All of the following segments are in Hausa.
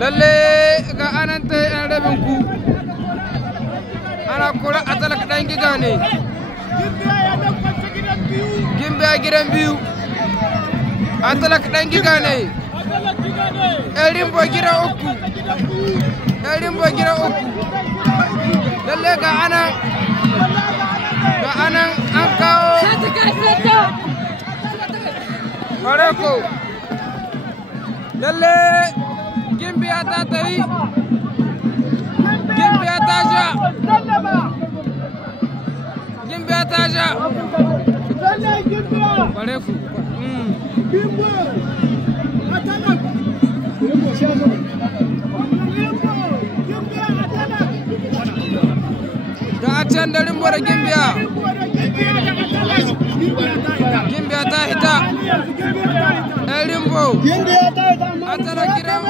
lalle ga anan ta yan rabin ku ana kura atalak dan giga ne Gimbiya gidan biyu atalak dan giga ne Rimbo gidan uku Rimbo gidan uku lalle ga anan an kawo Fareko lalle Gimbiya ta tafi Gimbiya ta sha Gimbiya ta sha Fareko ga a can da Rimbo da Gimbiya Gimbiya ta hita Rimbo atala gidan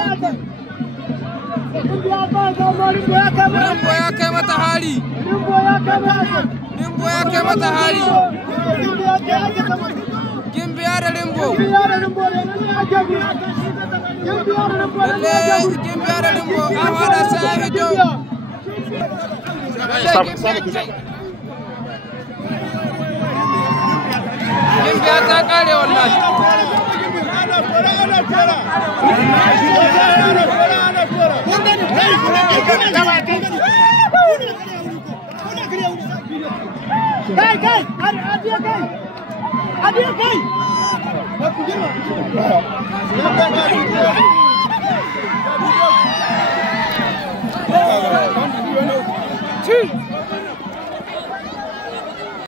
Rimbo ya kai mata hari Rimbo ya kai mata hari Gimbiya da Rimbo lalle Gimbiya da Rimbo an hada sai ya hito Gimbiya ta kare wallahi Two.